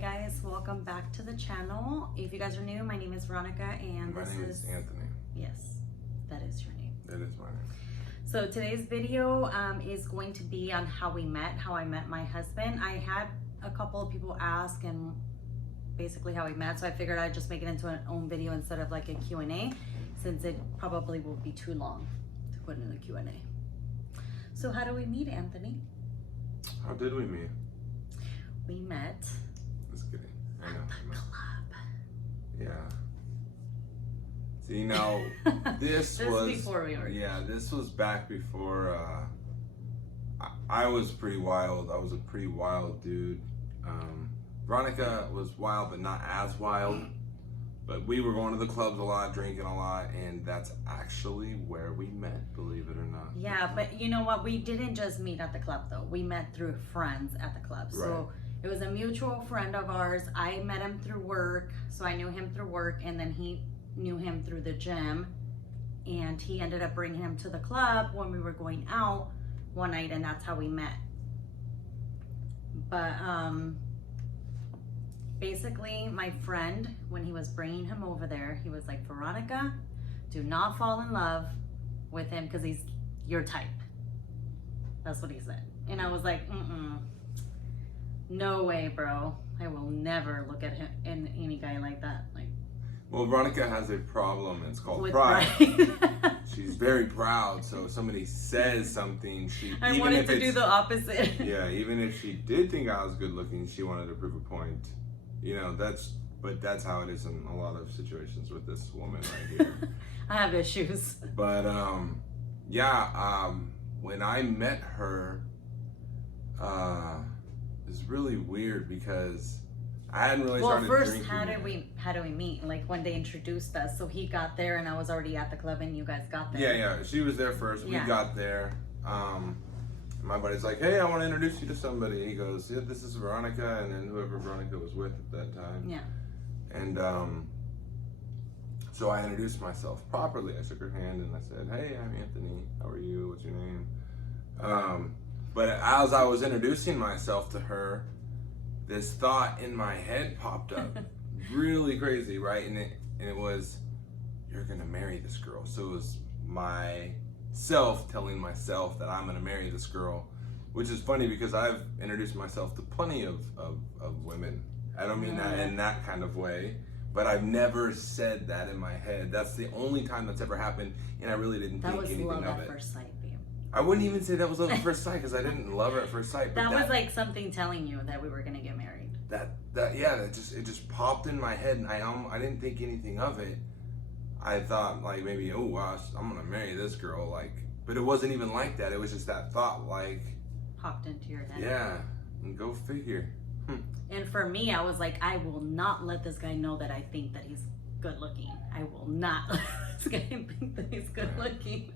Hi guys, welcome back to the channel. If you guys are new, my name is Veronica and my name is Anthony. Yes, that is your name. That is my name. So today's video is going to be on how I met my husband. I had a couple of people ask and basically how we met, so I figured I'd just make it into an own video instead of like a Q&A, since it probably will be too long to put in a Q&A. So how do we meet, Anthony? How did we meet? We met Just kidding. I know. at the club. Yeah. See, now this was before we were. Yeah, this was back before I was pretty wild. I was a pretty wild dude. Veronica was wild, but not as wild. But we were going to the clubs a lot, drinking a lot, and that's actually where we met, believe it or not. Yeah, but you know what? We didn't just meet at the club, though. We met through friends at the club. Right. So it was a mutual friend of ours. I met him through work, so I knew him through work, and then he knew him through the gym. And he ended up bringing him to the club when we were going out one night, and that's how we met. But basically, my friend, when he was bringing him over there, he was like, Veronica, do not fall in love with him because he's your type. That's what he said. And I was like, no way, bro. I will never look at him in any guy like that. Like, Well, Veronica has a problem. It's called with pride. pride. She's very proud. So if somebody says something, I even wanted if to do the opposite. Yeah, even if she did think I was good looking, she wanted to prove a point. You know, that's how it is in a lot of situations with this woman right here. I have issues. But when I met her, it's really weird because I hadn't really started drinking. How do we meet? Like when they introduced us, so he got there and I was already at the club and you guys got there. Yeah, she was there first. We got there. My buddy's like, hey, I want to introduce you to somebody. He goes, yeah, this is Veronica, and then whoever Veronica was with at that time. Yeah. And so I introduced myself properly. I shook her hand and I said, hey, I'm Anthony. How are you? What's your name? But as I was introducing myself to her, this thought in my head popped up. Really crazy, right? And it was, you're gonna marry this girl. So it was myself telling myself that I'm gonna marry this girl, which is funny because I've introduced myself to plenty of women. I don't mean that in that kind of way, but I've never said that in my head. That's the only time that's ever happened, and I really didn't think anything of it. That was love at first sight, babe. I wouldn't even say that was love at first sight because I didn't love her at first sight. But that was like something telling you that we were gonna get married. It just popped in my head, and I didn't think anything of it. I thought like maybe, oh wow, I'm gonna marry this girl, like, but it wasn't even like that. It was just that thought, like, popped into your head. Yeah, and go figure. And for me, I was like, I will not let this guy know that I think that he's good looking. I will not let this guy think that he's good looking.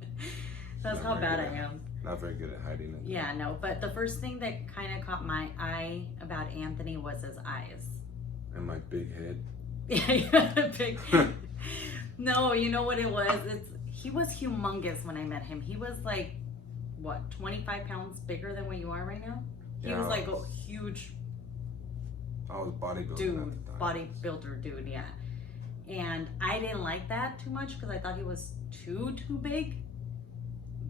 That's how bad I am. Not very good at hiding it. Yeah, no, but the first thing that kind of caught my eye about Anthony was his eyes. And my big head. Yeah, you had a big No, you know what it was? He was humongous when I met him. He was like, what, 25 pounds bigger than what you are right now? He was like a huge I was bodybuilder dude, at the time. bodybuilder dude, yeah. And I didn't like that too much because I thought he was too big.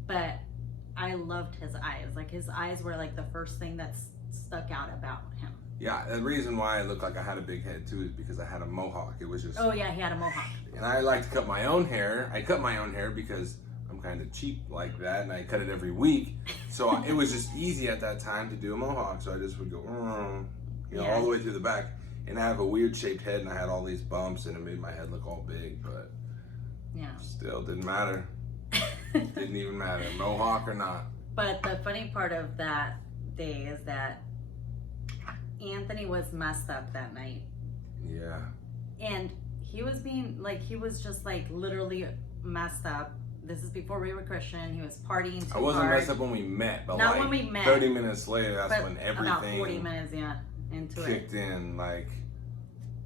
But I loved his eyes. Like his eyes were like the first thing that stuck out about him. Yeah, the reason why I looked like I had a big head too is because I had a mohawk. It was just. Oh yeah, he had a mohawk. And I like to cut my own hair. I cut my own hair because I'm kind of cheap like that, and I cut it every week. So it was just easy at that time to do a mohawk. So I just would go, all the way through the back. And I have a weird shaped head, and I had all these bumps, and it made my head look all big. But still didn't matter. Didn't even matter, mohawk or not. But the funny part of that day is that Anthony was messed up that night. Yeah. And he was just like literally messed up. This is before we were Christian. He was partying too hard. I wasn't messed up when we met, but not like when we met. 30 minutes later, that's when everything about 40 minutes, into kicked in. Like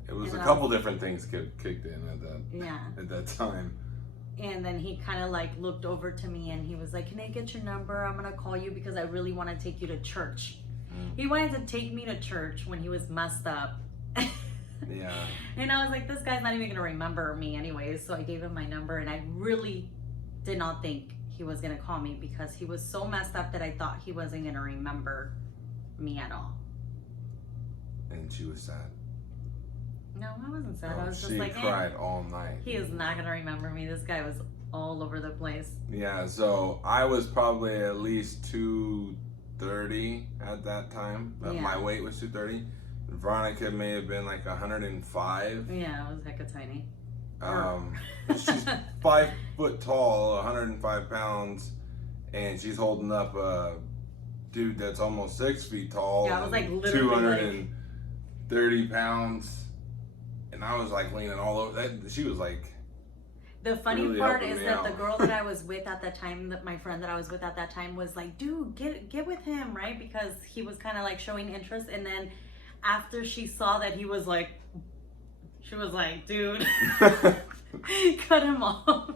it was and a couple different things kicked in at that time. And then he kind of like looked over to me and he was like, can I get your number? I'm going to call you because I really want to take you to church. He wanted to take me to church when he was messed up Yeah. And I was like, this guy's not even gonna remember me anyways. So I gave him my number, and I really did not think he was gonna call me because he was so messed up that I thought he wasn't gonna remember me at all. And she was sad. No, I wasn't sad. Oh, I was just she like, cried all night. he is not gonna remember me. This guy was all over the place. Yeah, so I was probably at least 230 at that time. Yeah. My weight was 230. Veronica may have been like 105. Yeah, I was hecka tiny. She's 5 foot tall, 105 pounds, and she's holding up a dude that's almost 6 feet tall. Yeah, I was like literally 230 pounds, and I was like leaning all over. That she was like. The funny really part helping is me that out. the girl that I was with at that time, that my friend that I was with at that time, was like, dude, get with him, right? Because he was kind of like showing interest. And then after she saw that he was like, she was like, dude, cut him off.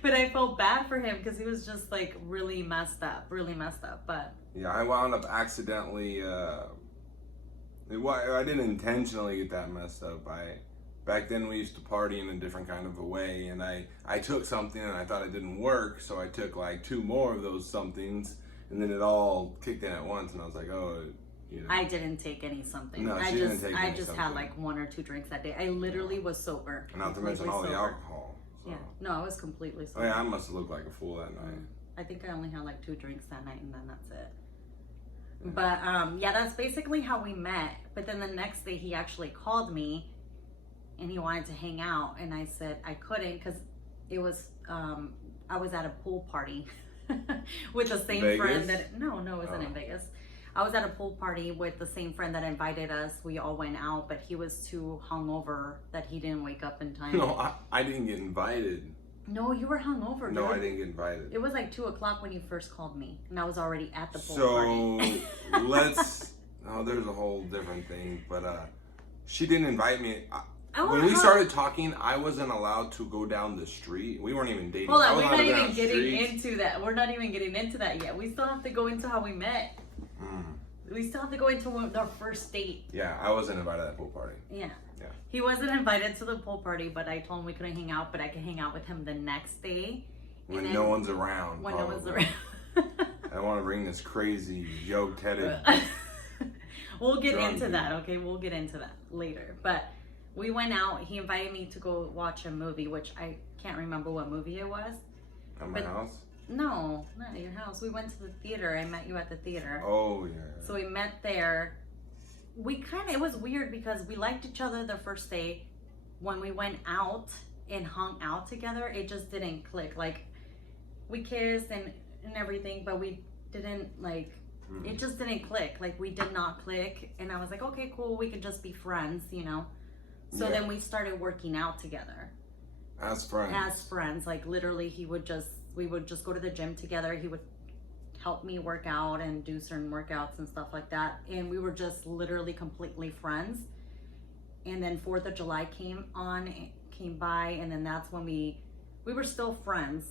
But I felt bad for him because he was just like really messed up. But yeah, I wound up accidentally. I didn't intentionally get that messed up. Back then we used to party in a different kind of a way, and I took something and I thought it didn't work, so I took like 2 more of those somethings, and then it all kicked in at once, and I was like, oh, you know. I didn't take any something. No, I she just didn't take I any just something. had like 1 or 2 drinks that day. I literally was sober. Not to mention all the Completely sober. alcohol. So. Yeah, no, I was completely Oh sober. yeah, I must have looked like a fool that night. I think I only had like 2 drinks that night, and then that's it. But yeah, that's basically how we met. But then the next day he actually called me and he wanted to hang out, and I said I couldn't because it was I was at a pool party with the same Vegas? friend that no, it wasn't in Vegas. I was at a pool party with the same friend that invited us. We all went out, but he was too hungover that he didn't wake up in time. No, I didn't get invited. No, you were hungover. No, dude. I didn't get invited. It was like 2:00 when you first called me, and I was already at the pool party. So let's. Oh, there's a whole different thing, but she didn't invite me. When we started talking, I wasn't allowed to go down the street. We weren't even dating. Hold I on, was we're allowed not to go even down getting streets. into that. We're not even getting into that yet. We still have to go into how we met. We still have to go into our first date. Yeah, I wasn't invited to that pool party. Yeah. Yeah. He wasn't invited to the pool party, but I told him we couldn't hang out, but I could hang out with him the next day. When no one's around. When no one's probably. around. I want to bring this crazy yoked-headed. We'll get drunk into dude. that, okay? We'll get into that later. But we went out. He invited me to go watch a movie, which I can't remember what movie it was. At my house? No, not at your house. We went to the theater. I met you at the theater. Oh, yeah. So we met there. It was weird because we liked each other the first day. When we went out and hung out together, it just didn't click. Like, we kissed and everything, but we didn't, like, it just didn't click. Like, we did not click. And I was like, okay, cool. We could just be friends, you know? So then we started working out together. As friends. As friends. Like, literally, we would just go to the gym together. He would help me work out and do certain workouts and stuff like that. And we were just literally completely friends. And then 4th of July came by, and then that's when we were still friends,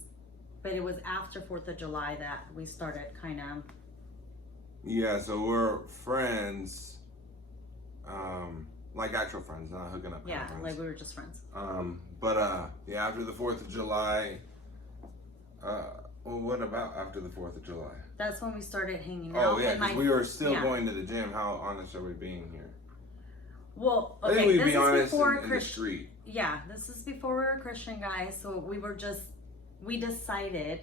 but it was after 4th of July that we started kind of. Yeah, so we're friends, like actual friends, not hooking up. Yeah, friends. like we were just friends. Yeah, after the 4th of July, well, what about after the 4th of July? That's when we started hanging out. Oh, yeah, because we were still going to the gym. How honest are we being here? Well, I think okay, we'd this be is honest before in the street. Yeah, this is before we were Christian guys, so we decided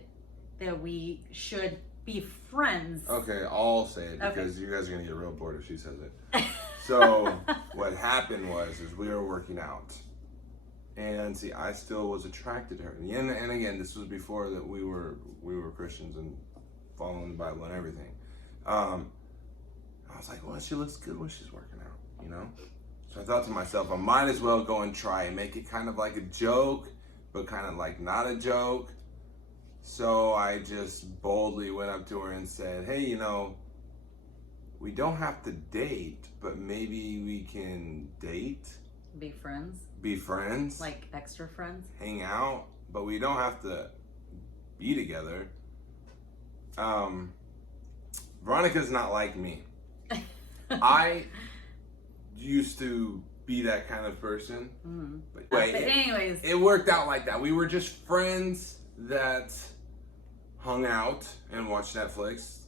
that we should be friends. Okay, I'll say it because you guys are gonna get real bored if she says it. So what happened was we were working out, and see, I still was attracted to her. And again, this was before that we were Christians and following the Bible and everything. I was like, well, she looks good when she's working out, you know. So I thought to myself, I might as well go and try and make it kind of like a joke, but kind of like not a joke. So I just boldly went up to her and said, hey, you know, we don't have to date, but maybe we can date. Be friends. Be friends. Like extra friends. Hang out, but we don't have to be together. Veronica's not like me. used to be that kind of person. Mm. But Anyways, it worked out like that. We were just friends that hung out and watched Netflix.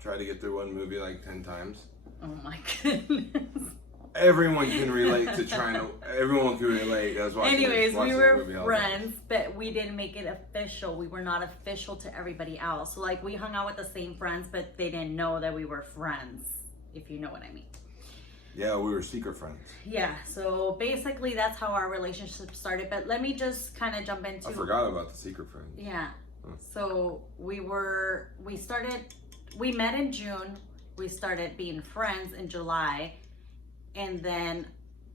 Tried to get through one movie like 10 times. oh my goodness. Everyone can relate to everyone can relate. I was watching Anyways, watching we the were movie all friends, but we didn't make it official. We were not official to everybody else. So like we hung out with the same friends, but they didn't know that we were friends, if you know what I mean. Yeah, we were secret friends. Yeah, so basically that's how our relationship started. But let me just kind of jump into... I forgot about the secret friends. Yeah. So we met in June. We started being friends in July. And then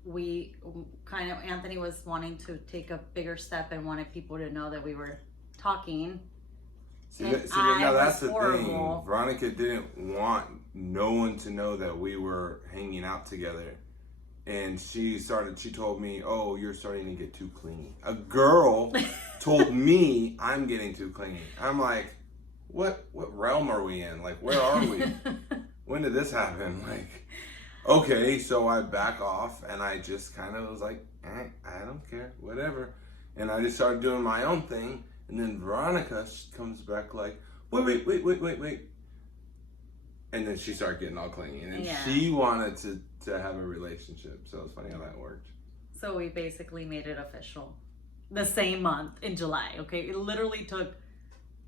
Anthony was wanting to take a bigger step and wanted people to know that we were talking. Now that's the thing. Veronica didn't want no one to know that we were hanging out together. And she told me, oh, you're starting to get too clingy. A girl told me I'm getting too clingy. I'm like, what realm are we in? Like, where are we? When did this happen? Like, okay, so I back off and I just kind of was like, I don't care, whatever. And I just started doing my own thing. And then Veronica comes back like, wait. And then she started getting all clingy. And then she wanted to have a relationship. So it's funny how that worked. So we basically made it official the same month in July, okay? It literally took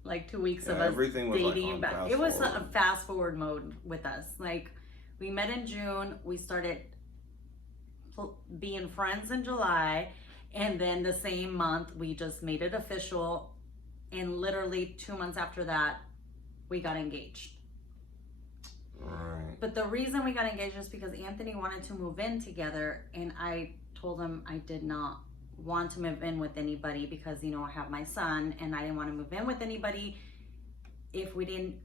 like 2 weeks of us dating back. It was a fast forward mode with us. Like, we met in June, we started being friends in July, and then the same month we just made it official, and literally 2 months after that we got engaged. Right. But the reason we got engaged is because Anthony wanted to move in together, and I told him I did not want to move in with anybody because, you know, I have my son, and I didn't want to move in with anybody if we didn't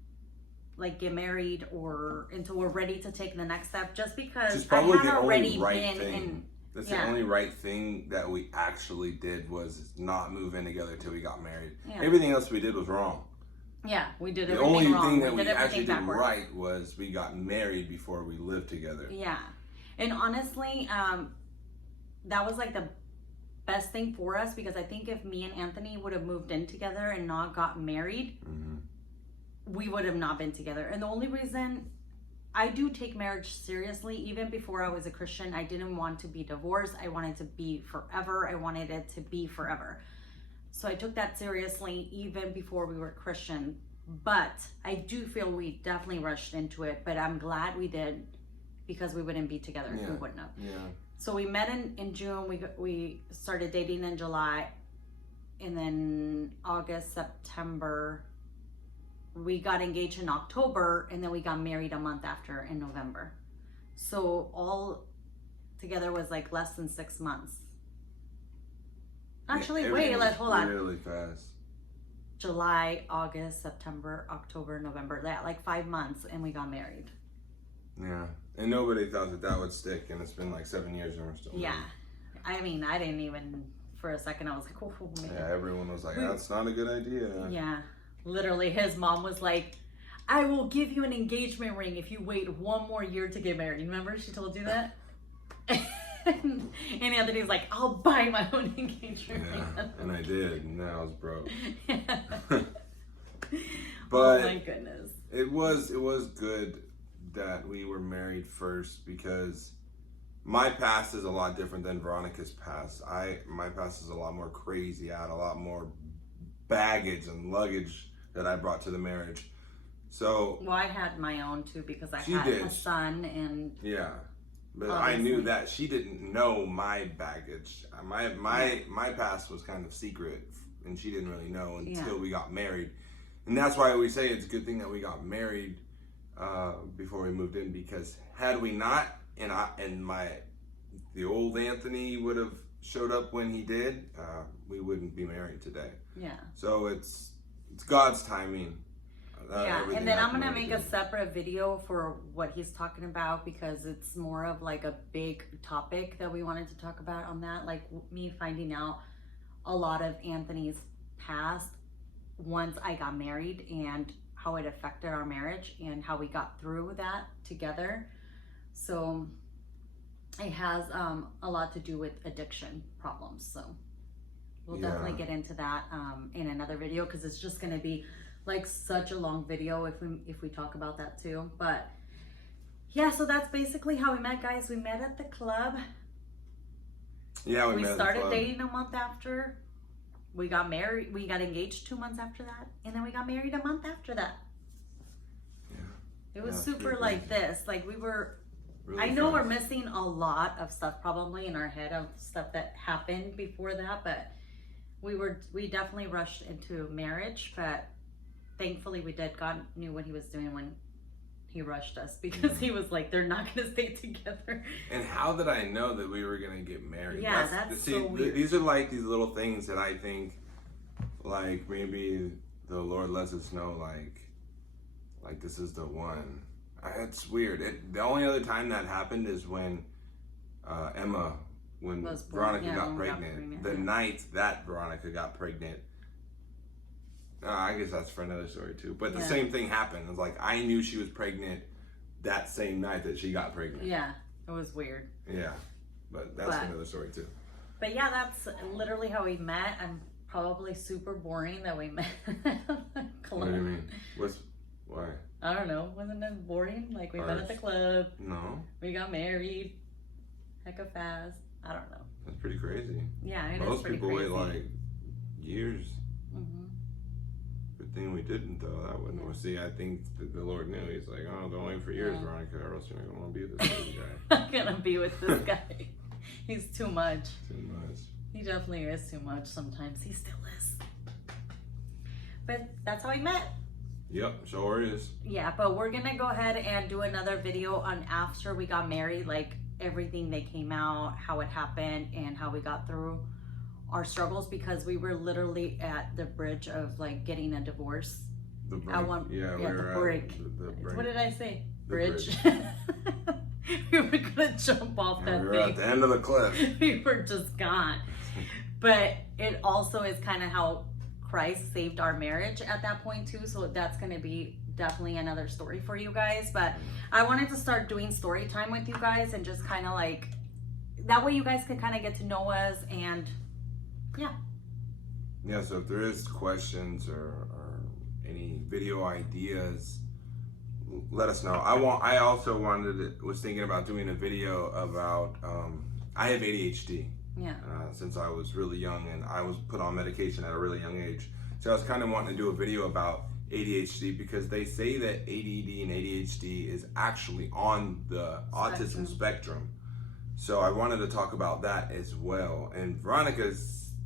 like get married or until we're ready to take the next step, just because I had already been in. That's the only right thing that we actually did was not move in together till we got married. Everything else we did was wrong. Yeah, we did the everything wrong. The only thing that we actually did backwards. right was we got married before we lived together. Yeah, and honestly, that was like the best thing for us, because I think if me and Anthony would have moved in together and not got married, we would have not been together. And the only reason I do take marriage seriously, even before I was a Christian, I didn't want to be divorced. I wanted to be forever. I wanted it to be forever. So I took that seriously even before we were Christian. But I do feel we definitely rushed into it. But I'm glad we did, because we wouldn't be together if we wouldn't have. Yeah. So we met in June. We started dating in July. And then August, September, we got engaged in October, and then we got married a month after in November. So all together was like less than 6 months. Actually, hold on. Really fast. July, August, September, October, November. Yeah, like 5 months, and we got married. Yeah, and nobody thought that would stick, and it's been like 7 years and we're still married. I mean, I didn't even, for a second, I was like, oh man. Yeah, everyone was like, that's not a good idea. Yeah. Literally, his mom was like, I will give you an engagement ring if you wait 1 more year to get married. Remember she told you that? And Anthony's like, I'll buy my own engagement ring. And I did, and now I was broke. But oh my goodness. It was good that we were married first, because my past is a lot different than Veronica's past. My past is a lot more crazy. I had a lot more baggage and luggage that I brought to the marriage. So well, I had my own too, because I had a son, and but obviously. I knew that she didn't know my baggage. My past was kind of secret, and she didn't really know until we got married. And that's why we say it's a good thing that we got married before we moved in, because had we not, the old Anthony would have showed up when he did, we wouldn't be married today. Yeah. So it's God's timing. And then I'm gonna make a separate video for what he's talking about, because it's more of like a big topic that we wanted to talk about on that. Like me finding out a lot of Anthony's past once I got married, and how it affected our marriage and how we got through that together. So it has a lot to do with addiction problems. So we'll definitely get into that in another video, because it's just going to be like such a long video if we talk about that too. But yeah, so that's basically how we met, guys. We met at the club. Yeah, we started dating a month after. We got married. We got engaged 2 months after that, and then we got married a month after that. Yeah, it was super like this. Like we were. Really I know fast. we're missing a lot of stuff probably in our head of stuff that happened before that, but we definitely rushed into marriage. But thankfully we did. God knew what he was doing when he rushed us, because he was like, they're not going to stay together. And how did I know that we were going to get married? Yeah, that's so weird. These are like these little things that I think, like, maybe the Lord lets us know, like this is the one. It's weird. The only other time that happened is when Veronica got pregnant. The night that Veronica got pregnant. I guess that's for another story too. But the same thing happened. It was like, I knew she was pregnant that same night that she got pregnant. Yeah, it was weird. Yeah, but that's for another story too. But yeah, that's literally how we met. I'm probably super boring that we met at the club. What do you mean? Why? I don't know. Wasn't that boring? Like we met at the club. No. We got married. Hecka fast. I don't know. That's pretty crazy. Yeah, it is Most pretty people crazy. wait like years. Mm-hmm. Good thing we didn't though. That wouldn't. Well, see, I think the Lord knew. He's like, oh, don't wait for years, Veronica, or else you're not gonna want to be with this crazy guy. I'm gonna be with this guy. He's too much. Too much. He definitely is too much sometimes. He still is. But that's how we met. Yep, sure is. Yeah, but we're gonna go ahead and do another video on after we got married, like everything that came out, how it happened, and how we got through our struggles, because we were literally at the bridge of like getting a divorce. The brink. At one, yeah, we the were brink. at the brink. What did I say? The Bridge. We were gonna jump off that we were thing. at the end of the cliff. We were just gone. But it also is kind of how Christ saved our marriage at that point too. So that's going to be definitely another story for you guys. But I wanted to start doing story time with you guys, and just kind of like, that way you guys can kind of get to know us. And yeah, so if there is questions or any video ideas, let us know. I also was thinking about doing a video about, I have ADHD. Yeah. Since I was really young, and I was put on medication at a really young age. So I was kind of wanting to do a video about ADHD, because they say that ADD and ADHD is actually on the autism spectrum. So I wanted to talk about that as well. And Veronica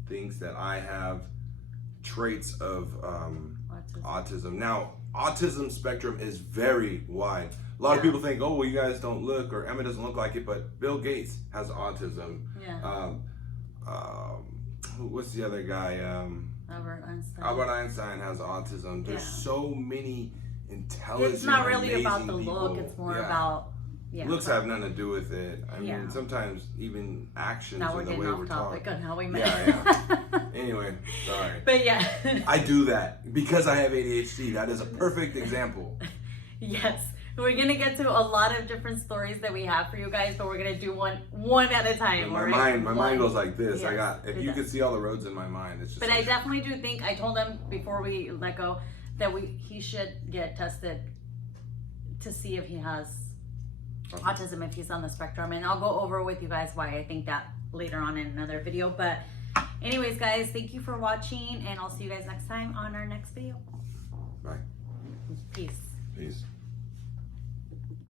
thinks that I have traits of autism. Now, autism spectrum is very wide. A lot of people think, oh, well, you guys don't look, or Emma doesn't look like it, but Bill Gates has autism. Yeah. What's the other guy? Albert Einstein. Albert Einstein has autism. There's so many intelligent, it's not really about the people. look. It's more about looks have nothing to do with it. I mean, sometimes even actions now and we're the way getting we're off topic talking. on how we met. Yeah. Anyway, sorry. But yeah. I do that because I have ADHD. That is a perfect example. Yes. We're gonna get to a lot of different stories that we have for you guys, but we're gonna do one at a time. My mind goes like this. Yes, if you could see all the roads in my mind, it's just. But I definitely do think, I told him before we let go that he should get tested to see if he has autism, if he's on the spectrum, and I'll go over with you guys why I think that later on in another video. But anyways, guys, thank you for watching, and I'll see you guys next time on our next video.